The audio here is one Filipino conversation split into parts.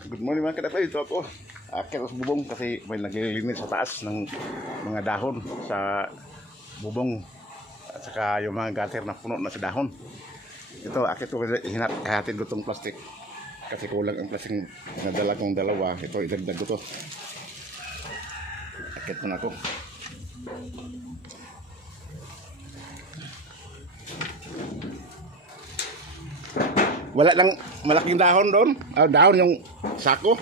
Good morning mga kadapay. Ito ako. Akit sa bubong kasi may naglilinis sa taas ng mga dahon sa bubong. At saka yung mga gutter na puno na sa dahon. Ito, akit ko hatid ko itong plastic. Kasi kulang ang plastic na dala kong dalawa. Ito, idagdag ko to. Akit mo na ako. Wala lang malaking dahon doon. Dahon yung sako.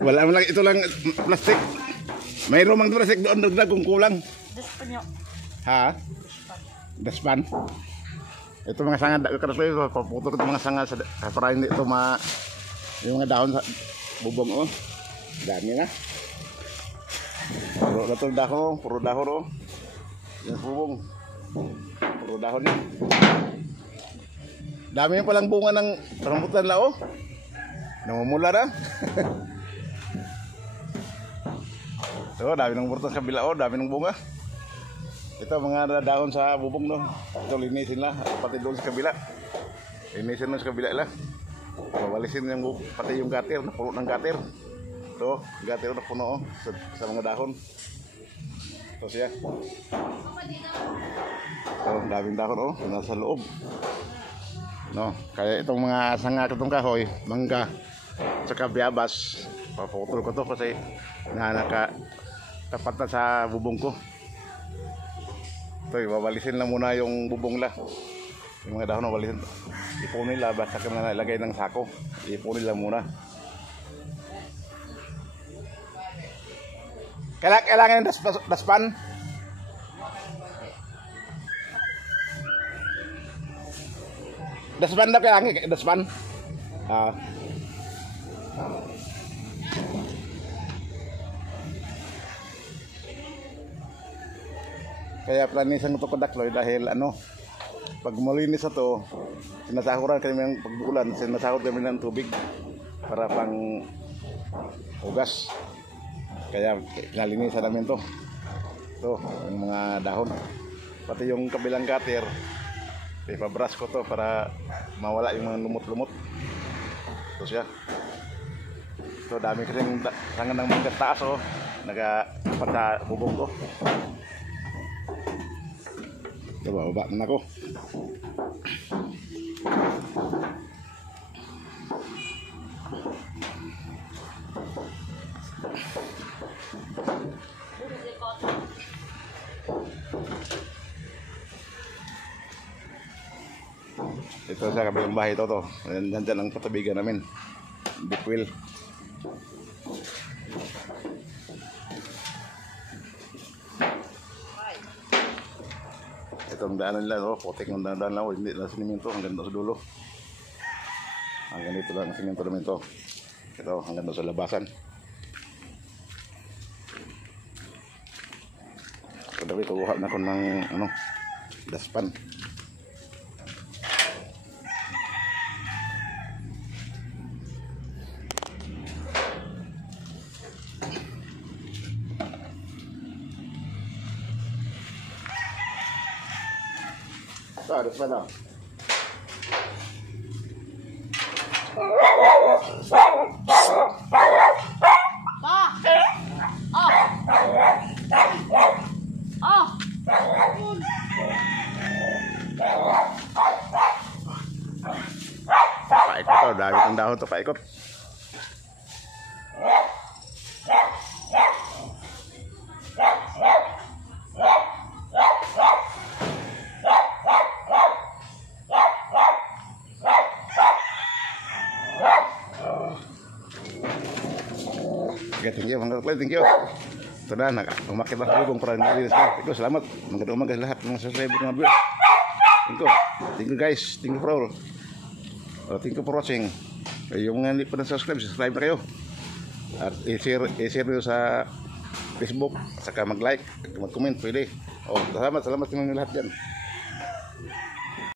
Wala lang, ito lang plastic. Mayroon mang plastic doon dagdag kung kulang. Daspan nyo. Ha? Daspan. Ito mga sanga kasi paputok ito mga sanga para hindi ito yung mga dahon sa bubong oh. Dami na. Puro na ito dahon, puro dahon oh. Yung bubong. Puro dahon niya. Dami palang bunga ng rambutan lao. Namumula na. So, dami ng rambutan sa kabila, dami ng bunga. Ito mga dahon sa bubong no. Ito linisin lang, pati doon sa kabila. Linisin doon sa kabila lang. Walisin yung pati yung gutter, napuno ng gutter. Ito, gutter na puno sa mga dahon. Ito siya. Ito, daming dahon nasa loob. No, kaya itong mga sanga itong kahoy, mangga, saka biyabas, paputol ko to kasi tapat na sa bubong ko. Ito, wawalisin lang muna yung bubong la. Yung mga dahon walisin. Ipunin la, basta ka na ilagay ng sako. Ipunin lang muna. Kailangan daspan. Daspan na kailangan, daspan. Kaya planisan ito ko dakloy dahil pag malinis ito, sinasahuran kami ng pag-ulan, sinasahod kami ng tubig para pang hugas. Kaya pinalinisan namin ito. Ito, yung mga dahon. Pati yung kabilang gutter. Ipabrush ko to para mawala yung mga lumot-lumot. Ito siya. Ito dami kasing sangan ng mangga taas nagapat sa bubong ko. Ito bababa na ako. Ito sa kabilang bahay ito. Nandyan ang katabigan namin. Big wheel. Itong daanan nila, putik ng daanan lang. Hindi na siniminto hanggang doon sa dulo. Hanggang dito lang ang siminto namin ito. Ito hanggang doon sa labasan. Kadabi kuha na ko ng daspan. Ada sana. Paikot to, dami ng dahon to, paikot. Okay, thank you, thank you. Ito na, umakit ang bubong para nilinis ka. Thank you, salamat. Magandang umaga sa lahat ng mga subscriber ng mga viewers. Thank you guys, thank you for all. Thank you for watching. Yung mga hindi pa na-subscribe, subscribe na kayo. At i-share nyo sa Facebook, saka mag-like, mag-comment, pwede. Salamat sa inyo lahat dyan.